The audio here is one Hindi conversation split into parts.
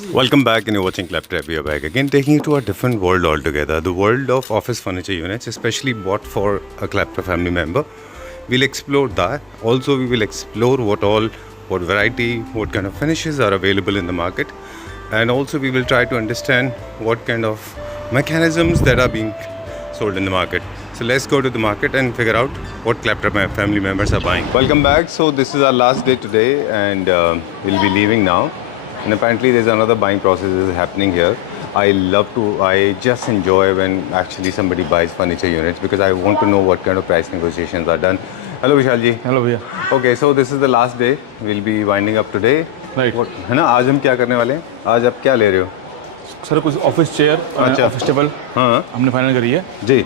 Welcome back, and you're watching Claptrap. We are back again, taking you to a different world altogether. The world of office furniture units, especially bought for a Claptrap family member. We'll explore that. Also, we will explore what variety, what kind of finishes are available in the market, and also we will try to understand what kind of mechanisms that are being sold in the market. So let's go to the market and figure out what Claptrap family members are buying. Welcome back. So this is our last day today, and we'll be leaving now. And apparently there's another buying process is happening here. I just enjoy when actually somebody buys furniture units because I want to know what kind of price negotiations are done. Hello Vishal ji. Hello भैया. Okay, so this is the last day. We'll be winding up today. Right. है ना, आज हम क्या करने वाले हैं? आज आप क्या ले रहे हो? सर कुछ ऑफिस चेयर, अच्छा. ऑफिस टेबल हाँ हमने फाइनल करी है. जी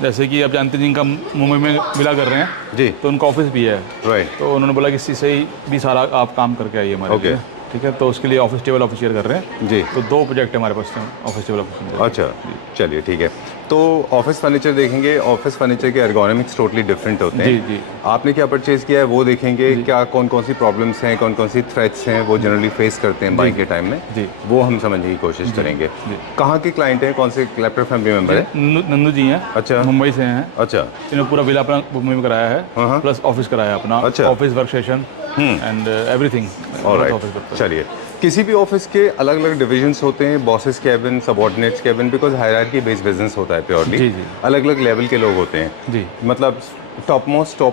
जैसे कि आप जानते हैं जिनका मुंबई में मिला कर रहे हैं जी तो उनका ऑफिस भी है. राइट. तो उन्होंने बोला कि इससे ही भी सारा आप काम करके आइए हमारे Okay. लिए. ठीक है, तो उसके लिए ऑफिस टेबल ऑफिस चेयर कर रहे हैं. जी. तो 2 प्रोजेक्ट है हमारे पास ऑफिस टेबल ऑफिस चेयर. अच्छा चलिए ठीक है. तो ऑफिस फर्नीचर देखेंगे. ऑफिस फर्नीचर के एर्गोनॉमिक्स टोटली डिफरेंट होते हैं. जी जी. आपने क्या परचेज किया है वो देखेंगे. क्या कौन कौन सी प्रॉब्लम्स हैं, कौन कौन सी थ्रेट्स हैं वो जनरली फेस करते हैं बाइंग के टाइम में. जी. वो हम समझने की कोशिश करेंगे. जी. कहाँ के क्लाइंट हैं, कौन से क्लैप्टर फैमिली मेंबर है? नंदू जी हैं. अच्छा. मुंबई से हैं. अच्छा. इन्होंने पूरा विला अपना मुंबई में कराया हाँ. है, प्लस ऑफिस कराया है अपना. अच्छा. Office work station and everything. Alright. चलिए, किसी भी ऑफिस के अलग अलग डिविजन्स होते हैं. Bosses cabin, subordinates cabin, because hierarchy based business होता है प्योरली. जी, जी. अलग अलग लेवल के लोग होते हैं. जी. मतलब टॉप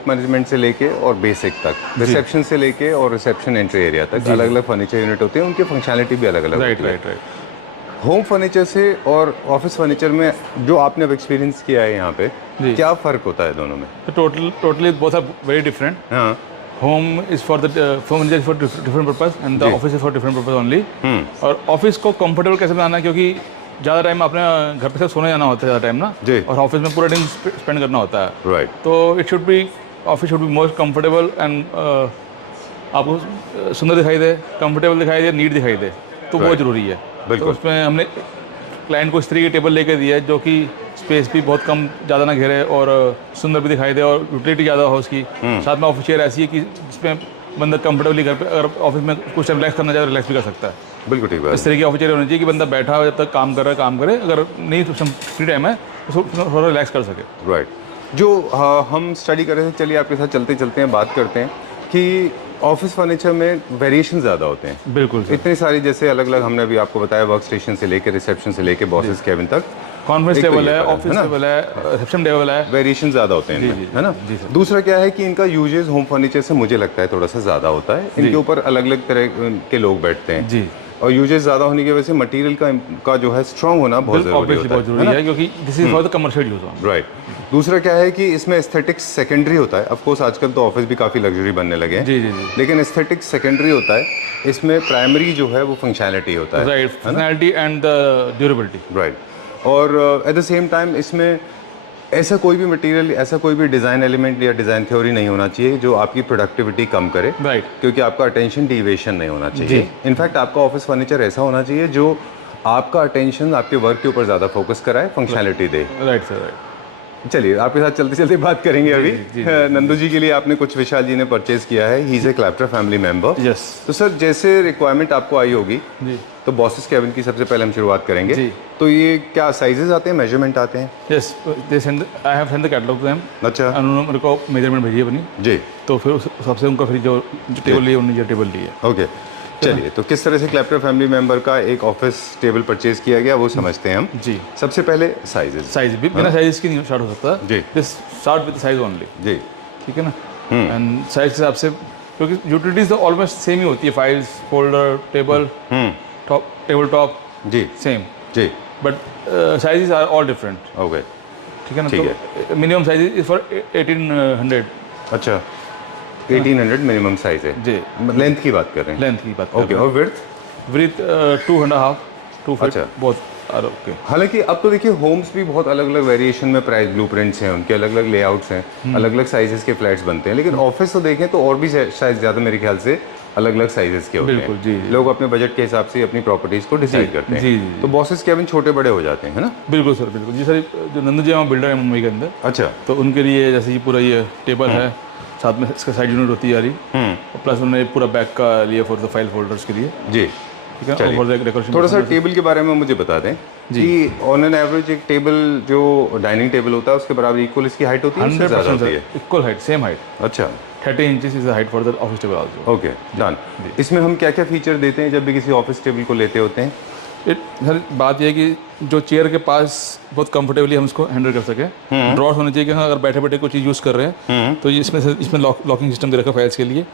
मैनेजमेंट से लेके और बेसिक तक, रिसेप्शन से लेके और रिसेप्शन एंट्री एरिया तक अलग अलग फर्नीचर यूनिट होते हैं. उनकी फंक्शनैलिटी भी अलग अलग राइट होती है. Right right. होम फर्नीचर से और ऑफिस फर्नीचर में जो आपने अब एक्सपीरियंस किया है यहाँ पे, जी. क्या फ़र्क होता है दोनों में? Totally both are very different. हाँ. Home is for the furniture for different purpose and the जी. Office is for different purpose only. और ऑफिस को कंफर्टेबल कैसे बनाना है, क्योंकि ज़्यादा टाइम अपने घर पे से सोने जाना होता है ज़्यादा टाइम ना. जी. और ऑफिस में पूरा दिन स्पेंड करना होता है. राइट. तो it should be office should be most comfortable and आपको सुंदर दिखाई दे, कंफर्टेबल दिखाई दे, नीट दिखाई दे. तो वो Right. ज़रूरी है. बिल्कुल. तो उसमें हमने क्लाइंट को इस तरीके की टेबल लेके दी है जो कि स्पेस भी बहुत कम, ज़्यादा ना घेरे और सुंदर भी दिखाई दे और यूटिलिटी ज़्यादा हो उसकी. साथ में ऑफिस चेयर ऐसी है कि जिसमें बंदा कंफर्टेबली घर पे अगर ऑफिस में कुछ टाइम रिलैक्स करना चाहे तो रिलैक्स भी कर सकता है. बिल्कुल ठीक बात. इस तरीके की ऑफिस चेयर होनी चाहिए कि बंदा बैठा हो, जब तक काम कर रहा है काम करे, अगर नहीं तो फ्री टाइम है तो थोड़ा रिलैक्स कर सके. राइट. जो हम स्टडी कर रहे थे, चलिए आपके साथ चलते चलते हैं बात करते हैं कि ऑफिस फर्नीचर में वेरिएशन ज़्यादा होते हैं. बिल्कुल सर. इतनी सारी, जैसे अलग अलग हमने अभी आपको बताया, वर्क स्टेशन से लेके रिसेप्शन से लेके बॉसेस कैबिन तक कॉन्फ्रेंस एक तो टेबल ये है, फर्क है ऑफिस ना? टेबल है, रिसेप्शन टेबल है. वेरिएशन ज़्यादा होते हैं जी, इनमें, जी, है ना. जी सर. दूसरा क्या है कि इनका यूजेस होम फर्नीचर से मुझे लगता है थोड़ा सा ज़्यादा होता है. इनके ऊपर अलग अलग तरह के लोग बैठते हैं. जी. और यूजेस ज़्यादा होने की वजह से मटेरियल का जो है स्ट्रॉन्ग होना बहुत ज़रूरी ऑब्वियसली बहुत होता जरूरी है, क्योंकि this is for the commercial use on. Right. दूसरा क्या है कि इसमें एस्थेटिक्स सेकेंडरी होता है. ऑफ कोर्स आजकल तो ऑफिस भी काफ़ी लग्जरी बनने लगे हैं. जी जी जी. लेकिन एस्थेटिक्स सेकेंडरी होता है. इसमें प्राइमरी जो है वो फंक्शनैलिटी होता है. Right. Functionality and the durability. Right. और एट द सेम टाइम इसमें ऐसा कोई भी मटेरियल, ऐसा कोई भी डिज़ाइन एलिमेंट या डिज़ाइन थ्योरी नहीं होना चाहिए जो आपकी प्रोडक्टिविटी कम करे. राइट. क्योंकि आपका अटेंशन डिविएशन नहीं होना चाहिए. इनफैक्ट आपका ऑफिस फर्नीचर ऐसा होना चाहिए जो आपका अटेंशन आपके वर्क के ऊपर ज़्यादा फोकस कराए, फंक्शनैलिटी दे. Right sir. राइट. चलिए आपके साथ चलते चलते बात करेंगे अभी. जी. नंदू जी के लिए आपने कुछ विशाल जी ने परचेज किया है. He is a clapter family member. Yes. तो सर जैसे रिक्वायरमेंट आपको आई होगी, जी. तो बॉसेस कैबिन की सबसे पहले हम शुरुआत करेंगे. जी. तो ये क्या साइजेस आते हैं, मेजरमेंट आते हैं? Yes. They send, I have send the catalog to them. अच्छा. उन्होंने मेरे को मेजरमेंट भेजी है अपनी. जी. तो फिर उस हिसाब से उनका फिर जो टेबल लिए उन्होंने जो टेबल ली है. ओके. चलिए, तो किस तरह से क्लैप्टर फैमिली मेंबर का एक ऑफिस टेबल परचेज किया गया वो समझते हैं हम. जी. सबसे पहले साइजेस. साइज भी बिना साइज की नहीं स्टार्ट हो सकता. जी. This start with size only. जी. ठीक है ना. एंड साइज के हिसाब से, क्योंकि यूटिलिटीज तो ऑलमोस्ट सेम ही होती है. Files, folder, table, top, table top, जी. सेम. जी. But sizes are all different. Okay. ठीक है ना. ठीक तो मिनिमम साइज इज फॉर 1800. अच्छा. 1800 मिनिमम साइज है. जी. लेंथ की बात कर रहे हैं. लेंथ की बात ओके. और विड्थ? With 2.5 2 feet. अच्छा. बहुत आर ओके. हालांकि अब तो देखिए होम्स भी बहुत अलग अलग वेरिएशन में प्राइस ब्लूप्रिंट्स हैं, उनके अलग अलग लेआउट्स हैं, अलग अलग साइजेस के फ्लैट्स बनते हैं. लेकिन ऑफिस तो देखें तो और भी शायद ज़्यादा मेरे ख्याल से अलग अलग साइजेस के होते बिल्कुल. हैं. जी. लोग अपने बजट के हिसाब से अपनी प्रॉपर्टीज को डिसाइड करते हैं. जी, जी. तो बॉसेस कैबिन छोटे बड़े हो जाते हैं, है ना? बिल्कुल सर. बिल्कुल जी सर. जो नंदू जी वहाँ बिल्डर है मुंबई के अंदर, अच्छा. तो उनके लिए जैसे कि पूरा ये टेबल है, साथ में इसका साइड यूनिट होती है यारी, प्लस उन्होंने पूरा बैक का लिया फॉर द फाइल फोल्डर्स के लिए. जी. ठीक है। चलिए, और डेकोरेशन थोड़ा सा टेबल के बारे में मुझे बता दें कि ऑन एन एवरेज एक टेबल जो डाइनिंग टेबल होता है उसके बराबर इक्वल इसकी हाइट होती है, उससे ज़्यादा होती है? Equal height, same height. अच्छा, 30 inches is the height for the office table also. Okay done. इसमें हम क्या क्या फीचर देते हैं जब भी किसी ऑफिस टेबल को लेते होते हैं? सर बात यह है कि जो चेयर के पास बहुत कंफर्टेबली हम इसको हैंडल कर सकें। ड्रॉर्स होने चाहिए कि हाँ, अगर बैठे बैठे कोई चीज़ यूज़ कर रहे हैं तो ये इसमें लॉकिंग सिस्टम दे रखा है फाइल्स के लिए।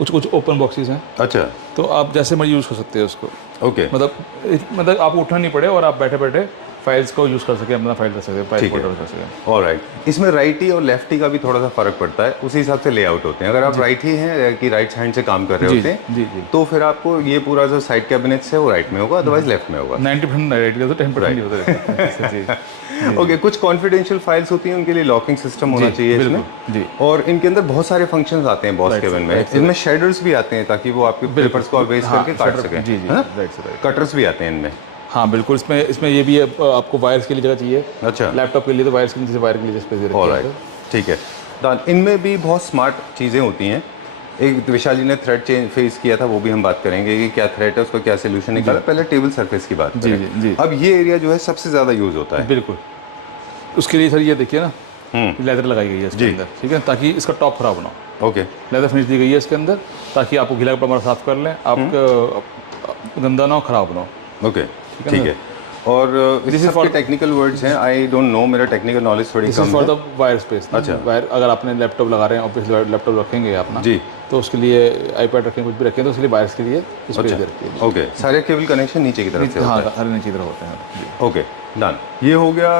कुछ ओपन बॉक्सेस हैं, अच्छा, तो आप जैसे मर्जी यूज़ कर सकते हैं उसको। ओके, मतलब आपको उठना नहीं पड़े और आप बैठे बैठे फाइल्स को यूज़ कर सकें, अपना फाइल कर सकें, फाइल फोल्डर कर सकें। ऑलराइट। इसमें राइटी और लेफ्टी का भी थोड़ा सा फर्क पड़ता है, उसी हिसाब से लेआउट होते हैं। अगर आप राइटी हैं कि राइट हैंड से काम कर रहे होते हैं जी। तो फिर आपको ये पूरा जो साइड कैबिनेट्स है वो राइट में होगा, अदरवाइज लेफ्ट में होगा। 90% राइट का, तो 10% ही होता है। ओके, कुछ कॉन्फिडेंशियल फाइल्स होती हैं, उनके लिए लॉकिंग सिस्टम होना चाहिए इसमें। जी। और इनके अंदर बहुत सारे फंक्शंस आते हैं बॉस केबिन में। इनमें शेडर्स भी आते हैं ताकि वो आपके पेपर्स को अवेज करके काट सकें। जी, राइट से राइट। कटर्स भी आते हैं इनमें। हाँ बिल्कुल, इसमें ये भी है, आपको वायर्स के लिए जगह चाहिए। अच्छा, लैपटॉप के लिए तो वायर्स के नीचे वायर के लिए स्पेस दे रखी है। ऑलराइट, ठीक है डन। इनमें भी बहुत स्मार्ट चीज़ें होती हैं। एक विशाल जी ने थ्रेड चेंज फेस किया था, वो भी हम बात करेंगे कि क्या थ्रेड है, उसका क्या सोल्यूशन निकाला। पहले टेबल सरफेस की बात करें। जी। अब ये एरिया जो है सबसे ज़्यादा यूज़ होता है। बिल्कुल, उसके लिए सर ये देखिए ना, लेदर लगाई गई है इसके अंदर, ठीक है, ताकि इसका टॉप खराब ना हो। ओके, लेदर फिनिश दी गई है इसके अंदर, ताकि आपको गीला कपड़ा हमारा साफ कर लें, आपका गंदा ना हो, खराब ना हो। ओके, ठीक है। और this is for technical words हैं, आई डोंट नो, मेरा टेक्निकल नॉलेज थोड़ी कम है। For the wire space. अच्छा, वायर अगर आपने लैपटॉप लगा रहे हैं, ऑब्वियसली लैपटॉप रखेंगे अपना जी, तो उसके लिए आईपैड रखें, कुछ भी रखें, तो उसके लिए वायर्स के लिए स्पेस दे रखी है। ओके, सारे केबल कनेक्शन नीचे की तरफ से होता है। हाँ, हर नीचे की तरफ होते हैं। ओके डन, ये हो गया।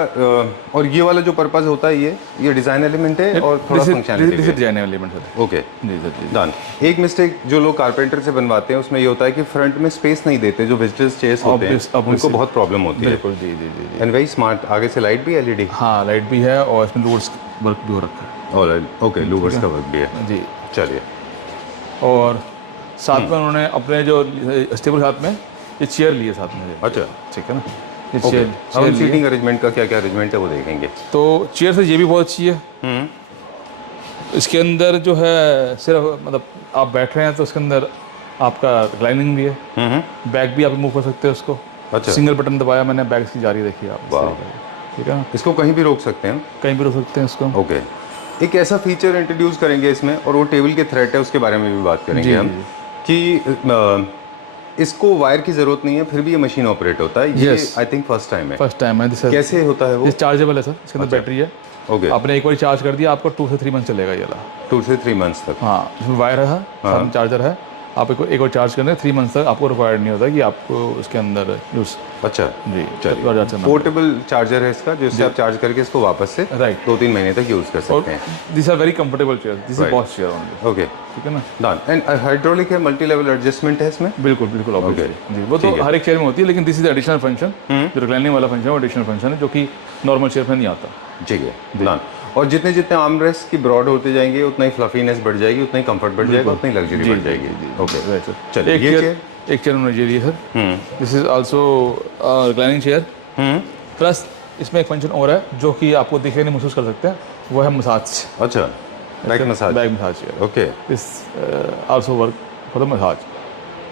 और ये वाला जो पर्पस होता है ये डिज़ाइन एलिमेंट है और थोड़ा functionality this is design element sir. Okay जी सर, जी डन। एक मिस्टेक जो लोग कारपेंटर से बनवाते हैं उसमें ये होता है कि फ्रंट में स्पेस नहीं देते, जो विजिटर्स चेयर्स होते हैं उनको बहुत प्रॉब्लम होती है। बिल्कुल, जी। एंड वेरी स्मार्ट, आगे से लाइट भी एलईडी। हाँ, लाइट भी है और इसमें लूवर्स वर्क भी हो रखा है। ऑलराइट, ओके, लूवर्स का वर्क भी है। जी, चलिए, और साथ में उन्होंने अपने जो स्टेबल साथ में ये चेयर लिए साथ में। अच्छा, ठीक है ना, ये ओके। चेयर अब हम सीटिंग अरेंजमेंट का क्या क्या अरेंजमेंट है वो देखेंगे। तो चेयर से ये भी बहुत अच्छी है। इसके अंदर जो है सिर्फ मतलब आप बैठ रहे हैं तो उसके अंदर आपका रिक्लाइनिंग भी है, बैग भी आप मूव कर सकते हैं उसको। अच्छा, सिंगल बटन दबाया मैंने, बैग की जारी देखी आप। वाह, ठीक है ना, इसको कहीं भी रोक सकते हैं, कहीं भी रोक सकते हैं इसको। ओके। एक ऐसा फीचर इंट्रोड्यूस करेंगे इसमें, और वो टेबल के थ्रेड है उसके बारे में भी बात करेंगे हम, कि इसको वायर की जरूरत नहीं है फिर भी ये मशीन ऑपरेट होता है। ये आई थिंक फर्स्ट टाइम है। फर्स्ट टाइम है। कैसे होता है वो? ये चार्जेबल है सर, इसके अंदर बैटरी है। ओके, आपने एक बार चार्ज कर दिया, आपको 2 से 3 मंथ चलेगा ये वाला। 2 से 3 मंथ्स तक? हाँ, इसमें वायर है, साथ में चार्जर है। आप एक बार चार्ज करने 3 मंथ तक आपको रिक्वायर्ड नहीं होता कि आपको उसके अंदर यूज। अच्छा जी, चलिए, पोर्टेबल चार्जर है इसका, जिससे आप चार्ज करके इसको वापस से राइट 2-3 महीने तक यूज कर सकते हैं। This are very comfortable chair, this is boss chair only. Okay, ठीक है ना, डन। एंड हाइड्रोलिक है, मल्टी लेवल एडजस्टमेंट है इसमें? बिल्कुल ऑब्वियसली जी, वो तो हर एक चेयर में होती है, लेकिन दिस इज एडिशनल फंक्शन। जो रिक्लाइनिंग वाला फंक्शन है वो एडिशनल फंक्शन है, जो कि नॉर्मल चेयर में नहीं आता। ठीक है, डन। और जितने जितने आर्म रेस्ट की ब्रॉड होते जाएंगे उतना ही फ्लफीनेस बढ़ जाएगी, उतना ही कंफर्ट बढ़ जाएगा, उतनी लग्जरी बढ़ जाएगी। ओके, चलिए, एक चेयर उन्होंने ये ली है sir. This is also reclining chair. Plus इसमें एक फंक्शन और है जो कि आपको दिखे नहीं महसूस कर सकते हैं, वो है मसाज। अच्छा, back massage. Back massage chair. Okay, this also work for the massage.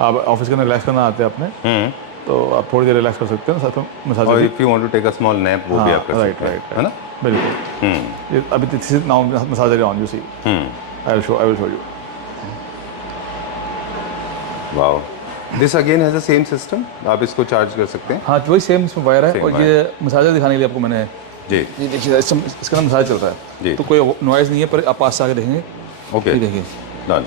आप ऑफिस के अंदर रिलैक्स करना आते हैं अपने, तो आप थोड़ी देर रिलैक्स कर सकते हैं, साथ में मसाज। और if you want to take a small nap वो भी आप कर सकते हैं, है ना? बिल्कुल। ये अभी this is now massage on, you see. I will show you. Wow, this again has the same system, आप इसको चार्ज कर सकते हैं। हाँ, वही सेम इसमें वायर है। और ये मसाजर दिखाने के लिए आपको मैंने जी, ये देखिए इसके अंदर मसाज चल रहा है जी, तो कोई नॉइज़ नहीं है, पर आप पास से आके देखेंगे। ओके, देखिए डन।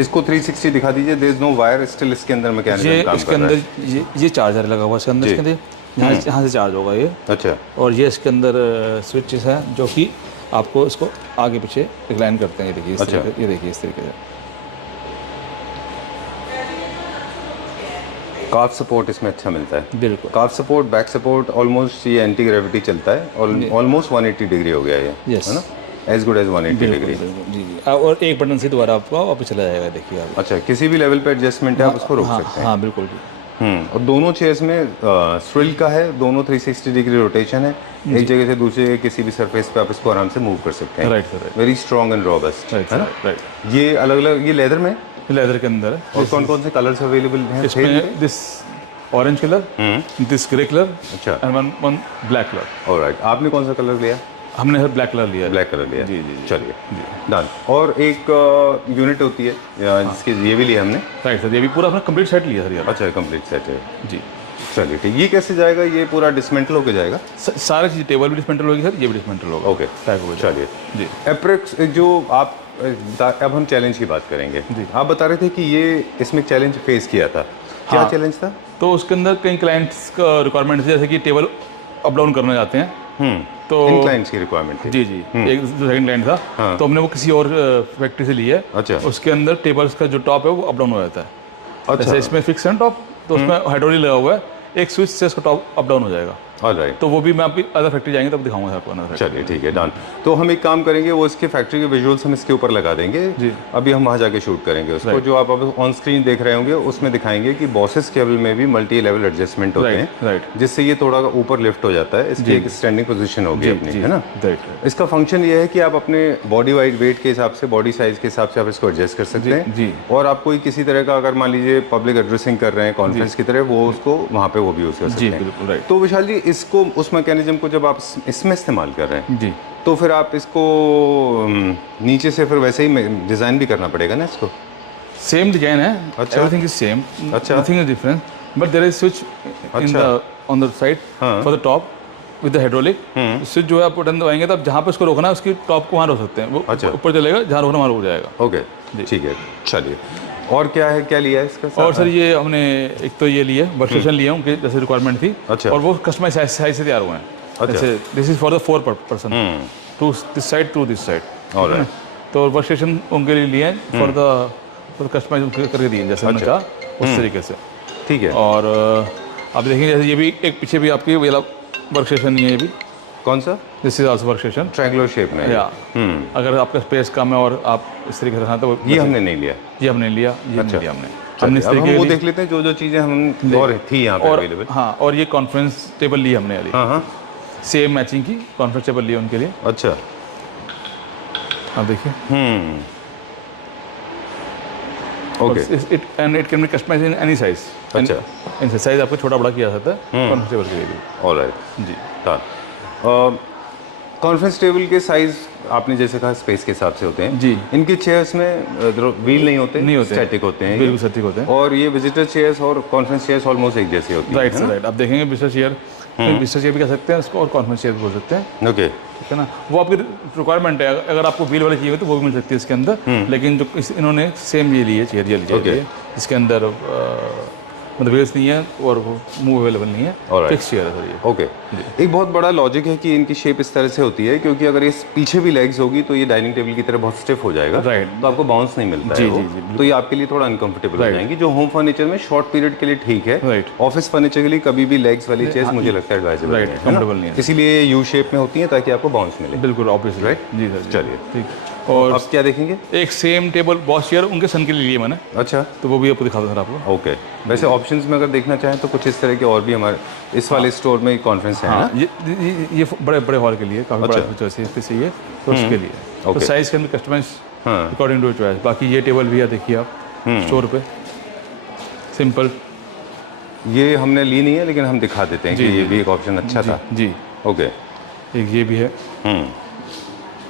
इसको 360 दिखा दीजिए। There is no wire, still इसके अंदर मैकेनिज्म काम इसके कर रहा है। अंदर ये चार्जर लगा हुआ है इसके अंदर। इसके अंदर यहाँ से चार्ज होगा ये। अच्छा, और ये इसके अंदर स्विचेस हैं जो कि आपको इसको आगे पीछे रिक्लाइन करते हैं। ये देखिए इस तरीके, ये देखिए इस तरीके से। काफ सपोर्ट इसमें अच्छा मिलता है। बिल्कुल, काफ सपोर्ट, बैक सपोर्ट, ऑलमोस्ट ये एंटी ग्रेविटी चलता है और ऑलमोस्ट 180 डिग्री हो गया ये, है ना? As good as 180 degree. जी। और एक बटन से दोबारा आपको वापस चला जाएगा, देखिए आप। अच्छा, किसी भी लेवल पे एडजस्टमेंट है, आप उसको रोक सकते हैं। हाँ बिल्कुल जी। और दोनों चेयर्स में स्विल का है, दोनों 360 डिग्री रोटेशन है, एक जगह से दूसरी जगह किसी भी सरफेस पे आप इसको आराम से मूव कर सकते हैं। Right sir, right very strong and robust, right है ना? राइट। ये अलग अलग, ये लेदर में लेदर के अंदर है। और कौन कौन से कलर्स अवेलेबल हैं? इसमें this orange colour, this grey colour, अच्छा, and one black colour. Alright. आपने कौन सा कलर लिया? हमने सर ब्लैक कलर लिया है। ब्लैक कलर लिया। जी जी। चलिए डन। और एक यूनिट होती है जिसके ये भी लिया हमने। राइट सर, ये भी पूरा अपना कंप्लीट सेट लिया सर ये। अच्छा, कंप्लीट सेट है जी। चलिए ठीक। ये कैसे जाएगा? ये पूरा डिसमेंटल होके जाएगा? सारी चीज़, टेबल भी डिसमेंटल होगी सर, ये भी डिसमेंटल होगा। ओके, पैक हो जाएगा। चलिए जी। अप्रोक्स जो आप अब हम चैलेंज की बात करेंगे। जी। आप बता रहे थे कि ये इसमें चैलेंज फेस किया था, क्या हाँ। चैलेंज था? तो उसके अंदर कई क्लाइंट्स का रिक्वायरमेंट थी, जैसे कि टेबल अप डाउन करना चाहते हैं। तो इन क्लाइंट्स की रिक्वायरमेंट थी? जी जी, एक जो सेकंड क्लाइंट था। हाँ। तो हमने वो किसी और फैक्ट्री से ली है। अच्छा। उसके अंदर टेबल्स का जो टॉप है वो अप डाउन हो जाता है। अच्छा, जैसे इसमें फिक्स है टॉप, तो उसमें हाइड्रोलिक लगा हुआ है, एक स्विच से इसका टॉप अप डाउन हो जाएगा। ऑलराइट। तो वो भी मैं आपकी अदर फैक्ट्री जाएंगे तब दिखाऊंगा आपको अदर फैक्ट्री। चलिए ठीक है, डन। तो हम एक काम करेंगे, वो इसके फैक्ट्री के विजुअल्स हम इसके ऊपर लगा देंगे। जी। अभी हम वहाँ जाके शूट करेंगे उसको। Right. जो आप अब ऑन स्क्रीन देख रहे होंगे उसमें दिखाएंगे कि बॉसेस केबल में भी मल्टी लेवल एडजस्टमेंट होते Right, हैं, right. जिससे ये थोड़ा ऊपर लिफ्ट हो जाता है। इसकी एक स्टैंडिंग पोजीशन होगी अपनी, है ना? राइट। इसका फंक्शन ये है कि आप अपने बॉडी वाइड वेट के हिसाब से, बॉडी साइज के हिसाब से आप इसको एडजस्ट कर सकते हैं। जी। और आप कोई किसी तरह का, अगर मान लीजिए पब्लिक एड्रेसिंग कर रहे हैं कॉन्फ्रेंस की तरह, वो उसको वहाँ पे वो भी यूज़ कर सकते जी हैं। बिल्कुल राइट। तो विशाल जी, इसको, उस मैकेनिज्म को जब आप इसमें इस्तेमाल कर रहे हैं, जी। तो फिर आप इसको नीचे से फिर वैसे ही डिज़ाइन भी करना पड़ेगा ना इसको? सेम डिजाइन है, अच्छा। एवरीथिंग इज सेम, अच्छा। Nothing is different, but there is switch in अच्छा। द ऑन द साइड हाँ। For the top with the hydraulic. Switch जो है आप बटन दबाएंगे तो आप जहाँ पे उसको रोकना है उसकी टॉप को वहाँ रोक सकते हैं, वो अच्छा। ऊपर चलेगा, जहाँ रोकना वहाँ रुक जाएगा। ओके, ठीक है। चलिए, और क्या है, क्या लिया है इसका साथ? और सर ये हमने एक तो ये लिए वर्कस्टेशन लिए उनके जैसे रिक्वायरमेंट थी। अच्छा। और वो कस्टमाइज साइज से तैयार हुए हैं। अच्छा। जैसे this is for the 4 person, to this side to this side. Alright. तो वर्कस्टेशन उनके लिए लिए फॉर द कस्टमाइज करके दिए जैसे मैंने कहा उस तरीके से। ठीक है। और आप देखेंगे जैसे ये भी एक पीछे भी आपकी वाला वर्कस्टेशन नहीं है, ये भी कौन सा? This is also workstation. Triangular shape में है। या अगर आपका स्पेस कम है और आप इस तरीके से रखना तो ये हमने नहीं लिया। ये हमने लिया, ये नहीं लिया हमने इस अब हम तरीके वो के देख लेते हैं जो चीज़ें हम और थी यहाँ पे और अवेलेबल। हाँ, और ये कॉन्फ्रेंस टेबल ली हमने वाली, हाँ हाँ, सेम मैचिंग की कॉन्फ्रेंस टेबल ली उनके लिए। अच्छा। आप देखिए। Okay, it can be customize in any size. अच्छा। इन साइज आपको छोटा बड़ा किया जा सकता है कॉन्फ्रेंस टेबल के लिए भी। ऑलराइट जी। डन। कॉन्फ्रेंस टेबल के साइज आपने जैसे कहा स्पेस के हिसाब से होते हैं जी। इनके चेयर्स में व्हील नहीं होते, नहीं होते, स्टैटिक होते हैं बिल्कुल सटीक होते हैं। और ये विजिटर चेयर्स और कॉन्फ्रेंस चेयर्स ऑलमोस्ट एक जैसी होती राइट है सर, ना? राइट। आप देखेंगे बिस्टर चेयर, बिस्टर चेयर भी कह सकते हैं उसको और कॉन्फ्रेंस चेयर भी बोल सकते हैं, ओके, ठीक है ना? वो आपकी रिक्वायरमेंट है। अगर आपको व्हील वाली चाहिए तो वो भी मिल सकती है इसके अंदर, लेकिन जो इन्होंने सेम ये लिए चेयर, ये ली Okay. है इसके अंदर मतलब व्हील्स नहीं है और वो मूव अवेलेबल नहीं है, Alright. फिक्स चेयर है सर ये। ओके। एक बहुत बड़ा लॉजिक है कि इनकी शेप इस तरह से होती है, क्योंकि अगर इस पीछे भी लेग्स होगी तो ये डाइनिंग टेबल की तरह बहुत स्टिफ हो जाएगा, Right. तो आपको बाउंस नहीं मिलता जी, है वो, जी, जी, तो ये आपके लिए थोड़ा अनकंफर्टेबल हो Right. जाएंगी। जो होम फर्नीचर में शॉर्ट पीरियड के लिए ठीक है, Right. ऑफिस फर्नीचर के लिए कभी भी लेग्स वाली चेयर्स मुझे लगता है एडवाइजेबल Right, नहीं है, comfortable नहीं है। इसीलिए यू शेप में होती है ताकि आपको बाउंस मिले। बिल्कुल ऑब्वियसली, Right? जी सर। चलिए। ठीक। और अब क्या देखेंगे? एक सेम टेबल बॉस चेयर उनके सन के लिए लिए मैंने, अच्छा, तो वो भी आपको दिखा दूँ सर आपको। ओके। वैसे ऑप्शंस में अगर देखना चाहें तो कुछ इस तरह के और भी हमारे इस वाले स्टोर में कॉन्फ्रेंस है ना? हाँ, ये बड़े बड़े हॉल के लिए काफ़ी बड़ा अच्छा। स्पेस चाहिए तो उसके लिए, तो Okay. Size can be customize हाँ। According to choice. बाकी ये टेबल भी है, देखिए आप स्टोर पे सिंपल। ये हमने ली नहीं है लेकिन हम दिखा देते हैं कि जी, ये जी, भी एक ऑप्शन अच्छा था। जी। ओके। एक ये भी है,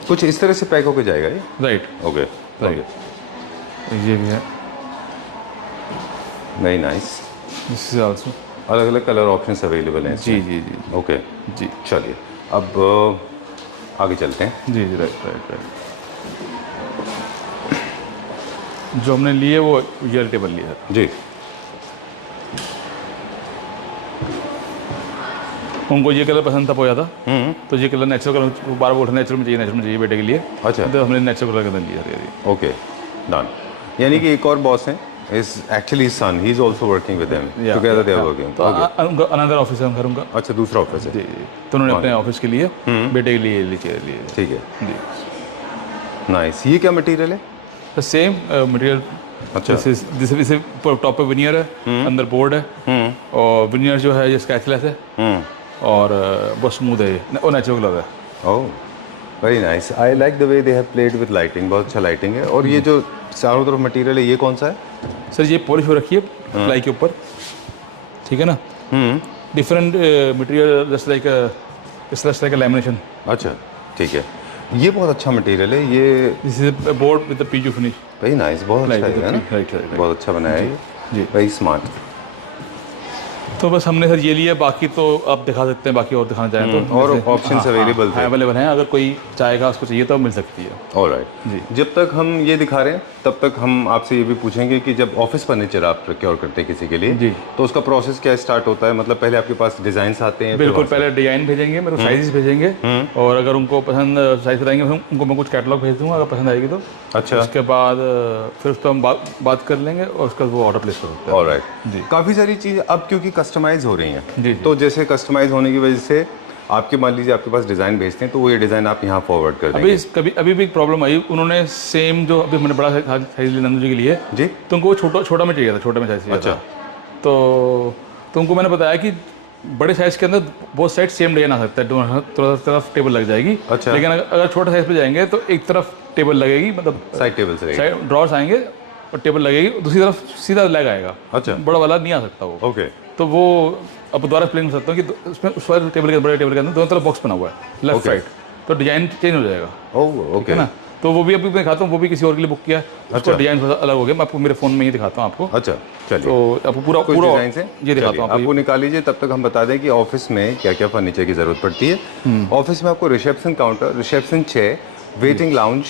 कुछ इस तरह से पैक होके जाएगा ये? राइट। Okay, right. एक ये भी है, very nice. This is also. अलग अलग कलर ऑप्शंस अवेलेबल हैं जी इसमें। जी जी ओके, जी चलिए अब आगे चलते हैं। जी जी, राइट राइट राइट। जो हमने लिए वो ये टेबल लिया है। जी, उनको ये कलर पसंद था बहुत ज़्यादा, तो ये कलर नेचुरल कलर बार बोल रहे नेचुरल में चाहिए बेटे के लिए, अच्छा, तो हमने नेचुरल कलर का लिया है। Okay, done. यानी कि एक और बॉस हैं, is actually son, he is also working with them, together they are working. तो उनका अनदर ऑफिस है उनका उनका। अच्छा, दूसरा ऑफिस है। जी जी, तो उन्होंने अपने ऑफिस के लिए बेटे के लिए चेयर लिए। ठीक है, जी, नाइस। ये क्या मटेरियल है? तो सेम मटेरियल अच्छा। इसे टॉप पे विनियर है, अंदर बोर्ड है, और विनियर जो है ये स्क्रैचलेस है, और बहुत स्मूथ है ये, और नेचुरल ग्लव है। Oh very nice, I like the way they have played with lighting, बहुत अच्छा लाइटिंग है। और ये जो चारों तरफ मटेरियल है ये कौन सा है? सर ये पॉलिश हो रखी है प्लाई के ऊपर, ठीक है ना, different material just like lamination. अच्छा ठीक है, ये बहुत अच्छा मटेरियल है ये। This is board with the पीजू फिनिश। वेरी नाइस, बहुत अच्छा है ना, राइट। बहुत अच्छा बनाया है जी। Very smart. तो बस हमने सर ये लिया, बाकी तो आप दिखा सकते हैं, बाकी और दिखाना चाहें तो। और जैसे- options available थे। अवेलेबल हैं, अगर कोई चाहेगा उसको चाहिए तो मिल सकती है। ऑलराइट जी। जब तक हम ये दिखा रहे हैं तब तक हम आपसे ये भी पूछेंगे कि जब ऑफिस फर्नीचर आप प्रोक्योर करते हैं किसी के लिए, जी। तो उसका प्रोसेस क्या स्टार्ट होता है? मतलब पहले आपके पास डिजाइन्स आते हैं? बिल्कुल, पहले डिजाइन भेजेंगे, मेरे को साइजेस भेजेंगे, और अगर उनको पसंद साइज बताएंगे उनको मैं कुछ कैटलॉग भेज दूंगा, अगर पसंद आएगी तो। अच्छा उसके बाद फिर उस पर हम बात कर लेंगे, और उसका वो ऑर्डर प्लेस कर सकते हैं। ऑलराइट जी। काफ़ी सारी चीज़ अब क्योंकि कस्टमाइज हो रही हैं, जी। तो जैसे कस्टमाइज होने की वजह से आपके मान लीजिए आपके पास डिज़ाइन भेजते हैं तो वो ये डिज़ाइन आप यहाँ फॉरवर्ड कर देंगे। अभी भी एक प्रॉब्लम आई, उन्होंने सेम जो अभी मैंने बड़ा साइज लिया नंदू जी के लिए, जी तो उनको वो छोटा में चाहिए था, छोटे में साइज चाहिए अच्छा। था। तो उनको मैंने बताया कि बड़े साइज के अंदर बहुत साइड सेम डिजाइन आ सकता है, दोनों तरफ टेबल लग जाएगी। अच्छा। लेकिन अगर छोटे साइज पे जाएंगे तो एक तरफ टेबल लगेगी, मतलब साइड टेबल से रहेगा। साइड ड्रॉर्स आएंगे और टेबल लगेगी, दूसरी तरफ सीधा लग आएगा। अच्छा। बड़ा वाला नहीं आ सकता वो। ओके तो वो अब दोबारा एक्सप्लेन कर सकता हूँ कि उसमें उस वाले टेबल के बड़े टेबल के अंदर दोनों तरफ बॉक्स बना हुआ है, लेफ्ट Okay. राइट, तो डिजाइन चेंज हो जाएगा, ओह ओके है ना। तो वो भी अभी मैं दिखाता हूँ, वो भी किसी और के लिए बुक किया, उसको डिजाइन थोड़ा अलग हो गया। मैं आपको मेरे फ़ोन में ही दिखाता हूँ आपको। अच्छा चलिए तो आपको पूरा कुछ पूरा डिजाइन से ये दिखाता चलिए, हूँ आपको आपको। निकाल लीजिए, तब तक हम बता दें कि ऑफिस में क्या क्या फर्नीचर की ज़रूरत पड़ती है। ऑफिस में आपको reception counter, reception chair, waiting lounge,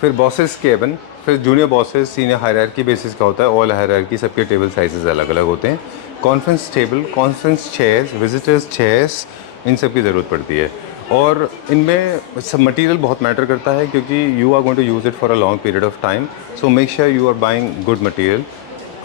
फिर बॉसेस केबिन, फिर junior bosses, senior hierarchy basis का होता है, ऑल हायरार्की, सबके टेबल साइजेस अलग अलग होते हैं, conference table, conference chairs, visitors chairs, इन सब की ज़रूरत पड़ती है। और इनमें सब मटेरियल बहुत मैटर करता है क्योंकि you are going to use it for a long period of time, so make sure you are buying good material.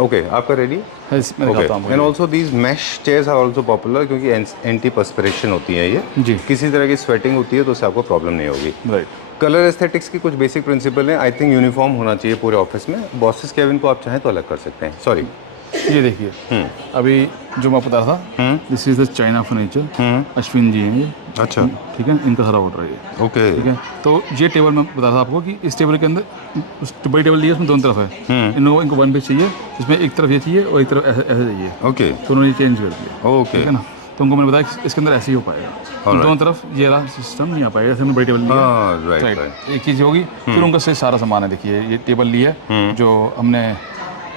Okay आपका रेडी? मैं दिखाता हूँ एंड आपको। Also these mesh chairs are also popular क्योंकि एंटी पर्सपिरेशन होती है ये, जी। किसी तरह की स्वेटिंग होती है तो उससे आपको प्रॉब्लम नहीं होगी। राइट। कलर एस्थेटिक्स की कुछ बेसिक प्रिंसिपल हैं, आई थिंक यूनिफॉर्म होना चाहिए पूरे ऑफिस में। बॉसेस केबिन को आप चाहें तो अलग कर सकते हैं। सॉरी ये देखिए, अभी जो मैं बता रहा था, this is the China furniture, Ashwin ji हैं ये, अच्छा ठीक है, इनका सारा ऑर्डर है ये, ओके ठीक है। तो ये टेबल मैं बता रहा था आपको कि इस टेबल के अंदर उस बड़ी टेबल ली है, उसमें दोनों तरफ है, इनको वन पेज चाहिए, इसमें एक तरफ ये चाहिए और एक तरफ ऐसे ऐसे चाहिए, ओके तो उन्होंने चेंज कर दिया, ओके ठीक है ना। तो उनको मैंने बताया कि इसके अंदर ऐसे ही हो पाएगा, तो दोनों तरफ ये वाला सिस्टम नहीं आ पाएगा, जैसे हमने बड़ी टेबल ली है। हाँ राइट राइट, राइट एक चीज़ होगी। फिर उनका से सारा सामान है, देखिए ये टेबल ली है जो हमने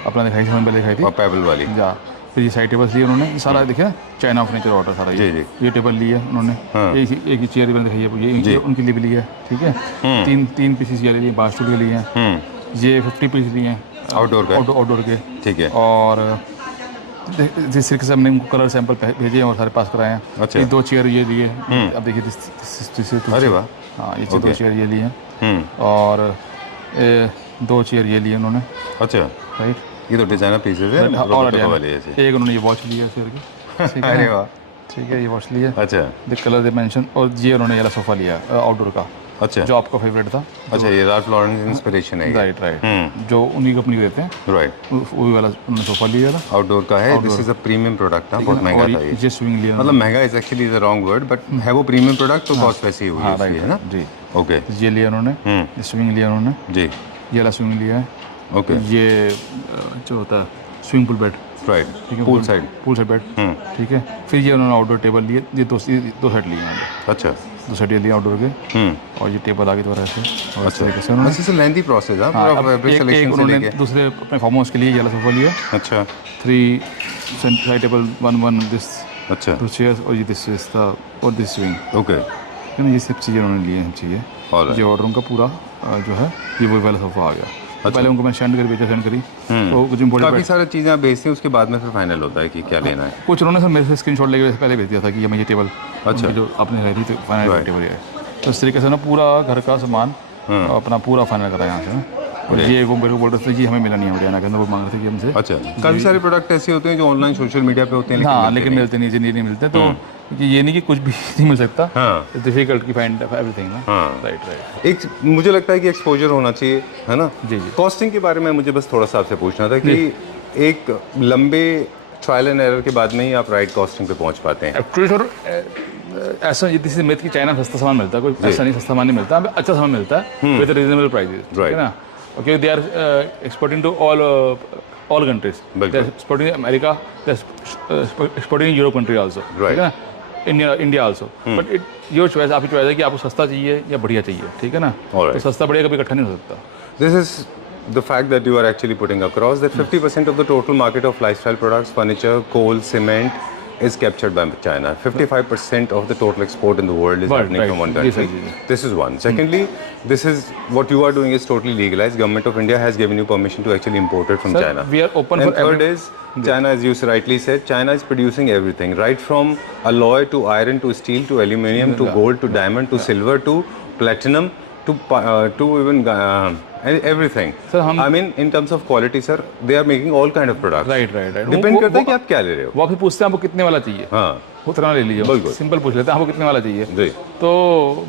अपना दिखाई थी, पहले दिखाई थी, और पेबल वाली जा। फिर ये साइड टेबल्स लिए उन्होंने, ये सारा देखिए चाइना फर्नीचर ऑर्डर सारा जी, जी। ये टेबल ली है उन्होंने, एक ही चेयर दिखाई है, ये उनके लिए भी ली है, ठीक है। तीन पीसेस ये लिए, 5 स्टूल के लिए हैं, ये 50 पीस लिए हैं आउटडोर का आउटडोर के, ठीक है। और जिस तरीके से हमने उनको कलर सैंपल भेजे हैं और सारे पास कराए हैं। अच्छा। ये 2 चेयर ये लिए, अब देखिए अरे वाह हाँ, ये 2 चेयर ये लिए हैं, और 2 चेयर ये लिए उन्होंने, अच्छा राइट। ये तो डिजाइनर पीसेस है और रोबोटिक वाले ऐसे। एक उन्होंने ये वॉच लिया चेयर की, ठीक अरे है, वाह ठीक है, ये वॉच लिया, अच्छा द कलर दे मेंशन, और ये उन्होंने ये वाला सोफा लिया आउटडोर का, अच्छा जो आपका फेवरेट था। अच्छा ये राल्फ लॉरेंस इंस्पिरेशन है राइट राइट, जो उन्हीं कंपनी देते हैं, राइट वही वाला उन्होंने सोफा लिया था। आउटडोर का है, this is a premium product है, बहुत महंगा और था ये, ये स्विंग लिया मतलब महंगा is actually the wrong word, but है वो प्रीमियम प्रोडक्ट तो कॉस्ट वैसी ही हुई हाँ, उसकी, राइट है ना। जी। ओके ये लिया उन्होंने, ये स्विंग लिया उन्होंने, जी ये वाला स्विंग लिया है, ओके ये जो होता है स्विमिंग पूल बेड, राइट ठीक है, pool side pool side bed, ठीक है। फिर ये उन्होंने आउटडोर टेबल लिए, ये दो सेट लिए हैं, अच्छा 2 सेट ये लिए आउटडोर के, और ये टेबल आगे दोबारा ऐसे, और इस तरीके से उन्होंने। अच्छा इट्स लेंथी प्रोसेस है हाँ, पूरा अब फैब्रिक एक सिलेक्शन से उन्होंने लेके। दूसरे अपने फार्म हाउस के लिए ये वाला सोफा लिया, अच्छा 3 साइड टेबल 1 दिस अच्छा 2 चेयर्स, और ये दिस इज द और दिस स्विंग, ओके है ना। ये सब चीज़ें उन्होंने लिए हैं, चाहिए Alright. ये ऑर्डर उनका पूरा जो है ये वही वाला सोफा आ गया। पहले उनको मैं सेंड करी, भेजा, सेंड करी, तो कुछ इम्पोर्टेंट काफ़ी सारी चीज़ें आप भेजते हैं, उसके बाद में फिर फाइनल होता है कि क्या लेना है। कुछ उन्होंने सर मेरे से स्क्रीनशॉट लेके पहले भेज दिया था कि ये मैं ये टेबल, अच्छा। जो आपने लगाई थी तो फाइनल टेबल है, तो इस तरीके से ना पूरा घर का सामान अपना पूरा फाइनल करा यहाँ से ना। और ये वो मेरे को बोल रहे थे, ये हमें मिला नहीं है हरियाणा के अंदर, वो मांग रहे थे कि हमसे। अच्छा काफ़ी सारे प्रोडक्ट ऐसे होते हैं जो ऑनलाइन सोशल मीडिया पे होते हैं हाँ, मिलते लेकिन मिलते नहीं, नहीं मिलते। तो कि ये नहीं कि कुछ भी नहीं मिल सकता, हाँ। इट्स डिफिकल्ट की फाइंड एवरीथिंग ना। हाँ। राइट। एक मुझे लगता है कि एक्सपोजर होना चाहिए, है ना। जी, जी। कॉस्टिंग के बारे में मुझे बस थोड़ा सा आपसे पूछना था कि एक लंबे ट्रायल एंड एरर के बाद में ही आप राइट कॉस्टिंग पे पहुंच पाते हैं। एक्चुअली सर ऐसा ये दिस मिथ कि चाइना में सस्ता सामान मिलता है, कोई ऐसा नहीं सस्ता सामान नहीं मिलता, हमें अच्छा सामान मिलता है विद रीजनेबल प्राइसेस, ठीक है ना। Okay, they are exporting to all countries, they are exporting America, they are exporting Europe country also, ठीक है ना, India also. But it your choice, आपकी चॉइस है कि आपको सस्ता चाहिए या बढ़िया चाहिए, ठीक है ना। तो सस्ता बढ़िया कभी इकट्ठा नहीं हो सकता। This is the fact that you are actually putting across that 50% of the total market of lifestyle products, furniture, coal, cement is captured by China. 55% of the total export in the world is happening from one country. This is one. Secondly, this is what you are doing is totally legalized. Government of India has given you permission to actually import it from China. We are open and for third is China, as you rightly said, China is producing everything, right from alloy to iron to steel to aluminium to gold to diamond to silver to platinum to even everything. Sir, I mean, in terms of quality, sir, they are making all kind of products. Right. Depend करता है कि आप क्या ले रहे हो। वो आपसे पूछते हैं आपको कितने वाला चाहिए, हाँ, उतना ले लीजिए, बिल्कुल। सिंपल पूछ लेते हैं आपको कितने वाला चाहिए। जी। तो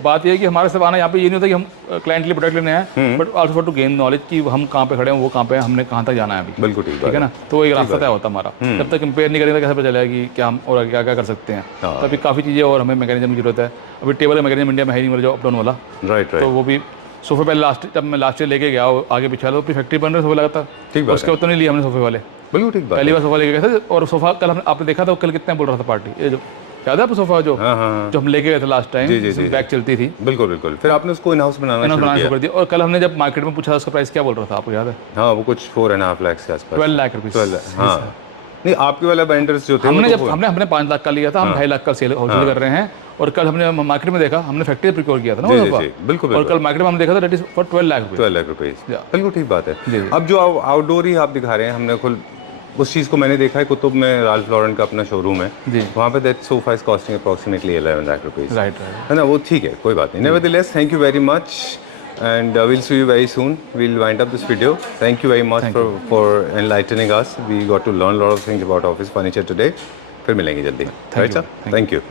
बात ये है कि हमारे सब आना यहाँ पे ये नहीं होता कि हम क्लाइंट के लिए प्रोडक्ट लेने हैं, but also for to gain knowledge कि हम कहाँ पे खड़े हैं, वो कहाँ पे हैं, हमने कहाँ तक जाना है अभी। बिल्कुल ठीक है ना। तो एक रास्ता तय होता है हमारा, जब तक कंपेयर नहीं करेंगे कैसे पता चलेगा कि क्या हम और क्या क्या कर सकते हैं। तो अभी काफ़ी चीज़ें और हमें मैकेनिज्म की जरूरत है। अभी टेबल का मैकेनिज्म इंडिया में है नहीं, मेरा जो अपडाउन वाला, राइट तो वो भी सोफे पहले जब मैं लास्ट ईयर लेके गया आगे पीछे तो फैक्ट्री बन रहे सोफे लगातार, ठीक बात उसके तो नहीं लिया हमने सोफे वाले, बिल्कुल ठीक बात पहली बार सोफा लेके गए थे। और सोफा कल हमने आपने देखा था, कल कितना बोल रहा था पार्टी, ये जो याद है आपको सोफा जो जो हम लेके गए थे लास्ट टाइम, जिसमें बैक चलती थी। बिल्कुल। फिर आपने उसको इन हाउस बनाना शुरू कर दिया। और कल हमने जब मार्केट में पूछा उसका प्राइस क्या बोल रहा था, आपको याद है? हाँ, वो कुछ 4.5 लाख के आसपास, 12 लाख रुपीस। हाँ, नहीं आपके वाला बेंडर्स जो थे हमने 5 लाख का लिया था, हम 2.5 लाख का सेल होलसेल कर रहे हैं। और कल हमने मार्केट में देखा, हमने फैक्ट्री प्रिक्योर किया था ना वो सोफा, बिल्कुल। और कल मार्केट में हमने देखा था that is for 12 lakh rupees. 12 lakh rupees, बिल्कुल ठीक बात है। अब जो आउटडोर ही आप दिखा रहे हैं, हमने खुद उस चीज़ को मैंने देखा है, कुतुब में राल्फ लॉरेन का अपना शोरूम है, वहाँ पे that sofa is costing approximately 11 lakh rupees, right, है ना। वो ठीक है, कोई बात नहीं। Nevertheless, thank you very much and we'll see you very soon. We'll wind up this video. Thank you very much for enlightening us. We got to learn a lot of things about office furniture today. फिर मिलेंगे जल्दी, right sir? Thank you.